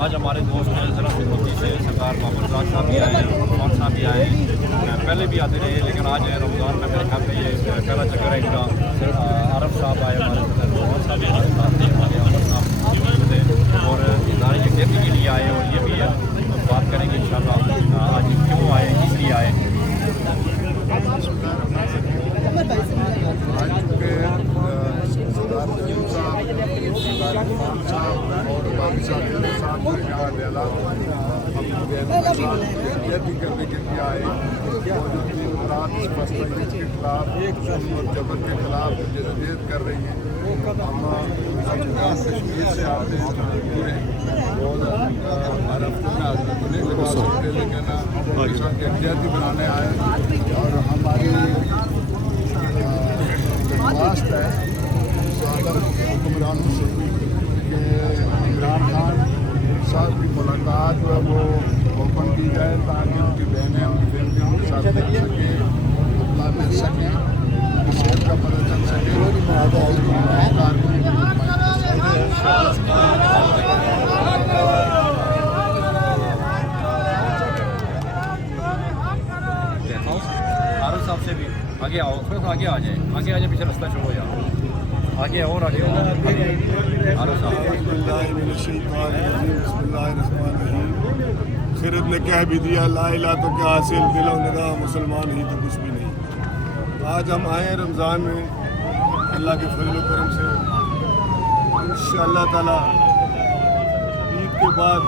آج ہمارے دوست ہیں ضلع فیروزی سے سرکار محمد رضا صاحب بھی آئے ہیں، عثمان صاحب بھی آئے ہیں، پہلے بھی آتے رہے لیکن آج رمضان میں میرے خیال میں یہ پہلا چکر ہے ان کا۔ عارف صاحب آئے ہمارے محمد صاحب ہمارے ساتھ تھے، ہمارے عامر صاحب موجود تھے اور ادارے کی کھیتی کے لیے آئے اور یہ بھی بات کریں گے انشاءاللہ آج کیوں آئے، کس لیے آئے۔ کرنے کے لیے آئے کے خلاف جبر کے خلاف جدوجہد کر رہی ہیں۔ ہم کشمیر سے آتے ہیں ہر ہفتے میں آدمی کو نہیں لگا سکتے لیکن احتیاطی بنانے آئے اور ہماری درخواست ہے صدر حکمرانوں سے کہ عمران خان صاحب کی ملاقات جو ہے وہ اوپن کی جائے تاکہ ان کی بہنیں ان کے ساتھ مل سکیں، اپنا مل سکیں، صحت کا پتہ چل سکے اور عارف صاحب سے بھی آگے آؤ، تھوڑا سا آگے آ جائیں، آگے آ جائیں، پیچھے رستہ چھوڑو یار، آگے اور آگے عارف صاحب۔ بسم اللہ الرحمن الرحیم۔ خیرت نے کہہ بھی دیا لا الہ تو کیا حاصل، دل و نگاہ مسلمان ہی تو کچھ بھی نہیں۔ آج ہم آئے ہیں رمضان میں اللہ کے فضل و کرم سے انشاءاللہ تعالی عید کے بعد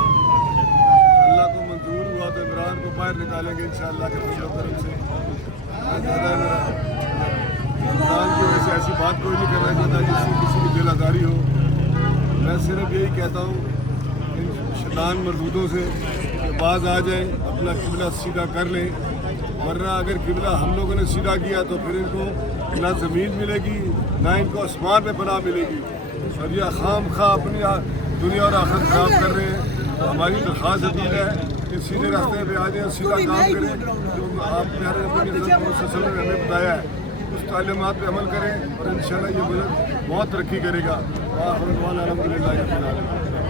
اللہ کو منظور ہوا تو عمران کو باہر نکالیں گے انشاءاللہ کے فضل و کرم سے۔ رمضان کی وجہ سے ایسی بات کوئی نہیں کرنا چاہتا جس سے کسی کی دل آزاری ہو۔ میں صرف یہی کہتا ہوں ان شیطان مردودوں سے کہ باز آ جائیں، اپنا قبلہ سیدھا کر لیں، ورنہ اگر قبلہ ہم لوگوں نے سیدھا کیا تو پھر ان کو نہ زمین ملے گی نہ ان کو آسمان میں پناہ ملے گی، اور یہ خام خواہ اپنی دنیا اور آخرت خراب کر رہے ہیں۔ تو ہماری درخواست اپیل ہے کہ سیدھے راستے پہ آ جائیں، سیدھا کام کریں جو آپ پیارے نبی صلی اللہ علیہ وسلم نے ہمیں بتایا ہے، اس تعلیمات پہ عمل کریں اور انشاءاللہ یہ ملک بہت ترقی کرے گا۔ آخر دعوانا الحمدللہ رب العالمین۔